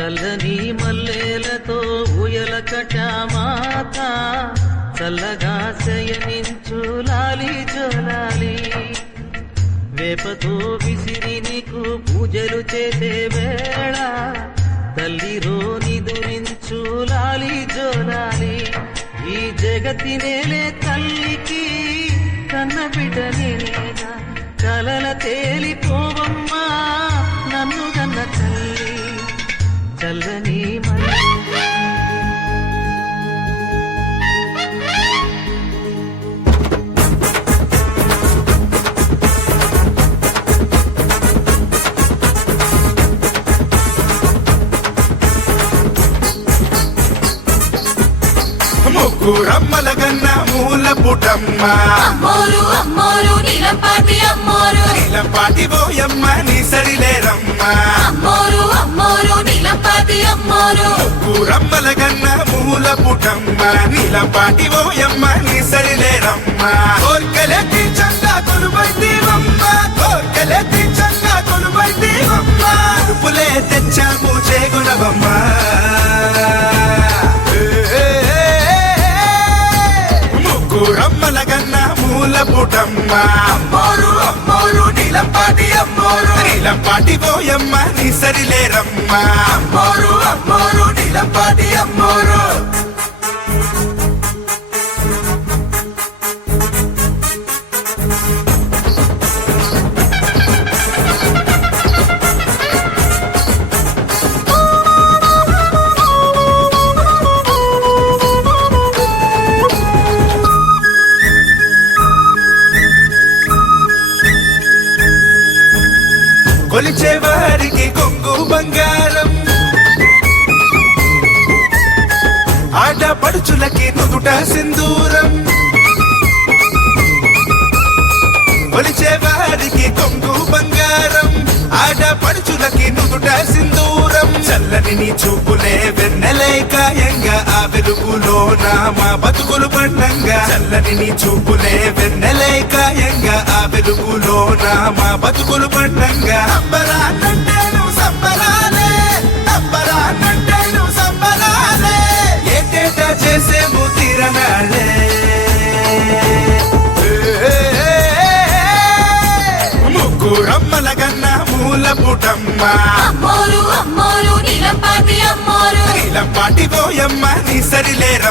చల్లని మల్లెలతో ఊయల కటామాత చల్లగా శయనించు లాలి జోలాలి వేపతో విసిరి నీకు పూజలు చేసే వేళ తల్లిరో నిదురించు లాలి జోలాలి ఈ జగతి నేలే తల్లికి కన్న బిడ్డ నేనేగా కలల తేలిపోవమ్మా నన్ను కన్న తల్లి చల్లని ముగ్గురమ్మల గన్న మూల పుటమ్మ అమ్మోరు అమ్మోరు నీలంపాటి అమ్మోరు నీలంపాటి పోయమ్మ నీ సరిలేరమ్మ అమ్మోరు అమ్మోరు నీలంపాటి అమ్మోరు ముగ్గురమ్మల గన్న మూల పుటమ్మ నీలంపాటి పోయమ్మ నీ సరిలేరమ్మ కోర్కెలెత్తి చంగా కొలుబైతీవమ్మ కోర్కెలెత్తి చంగా కొలుబైతీవమ్మ పులే తెచ్చాము చేగుణవమ్మ ముగ్గురమ్మల గన్న మూల పుటమ్మ అమ్మోరు అమ్మోరు నీలంపాటి అమ్మోరు నీలంపాటి పోయమ్మ నీ సరిలేరమ్మ అమ్మోరు అమ్మోరు నీలంపాటి అమ్మోరు కొలిచే వారికి కొంగు బంగారం ఆడపడుచులకి నుదుట సింధూరం కొలిచే వారికి కొంగు బంగారం ఆడపడుచులకి నుదుట సింధూరం చల్లని నీ చూపులే వెన్నెలేకాయంగా ఆ వెలుగులోన మా బతుకులు పండంగా చల్లని నీ చూపులే వెన్నెలేకాయంగా ఆ వెలుగులోన మా బతుకులు పండంగా అంబరానంటే నువ్వు సంబరాలే అంబరానంటే నువ్వు సంబరాలే ఏటేటా చేసేము తీరనాలే ముగ్గురమ్మల గన్న మూల పుటమ్మ అమ్మోరు అమ్మోరు నీలంపాటి అమ్మోరు నీలంపాటి పోయమ్మ నీ సరిలేరమ్మ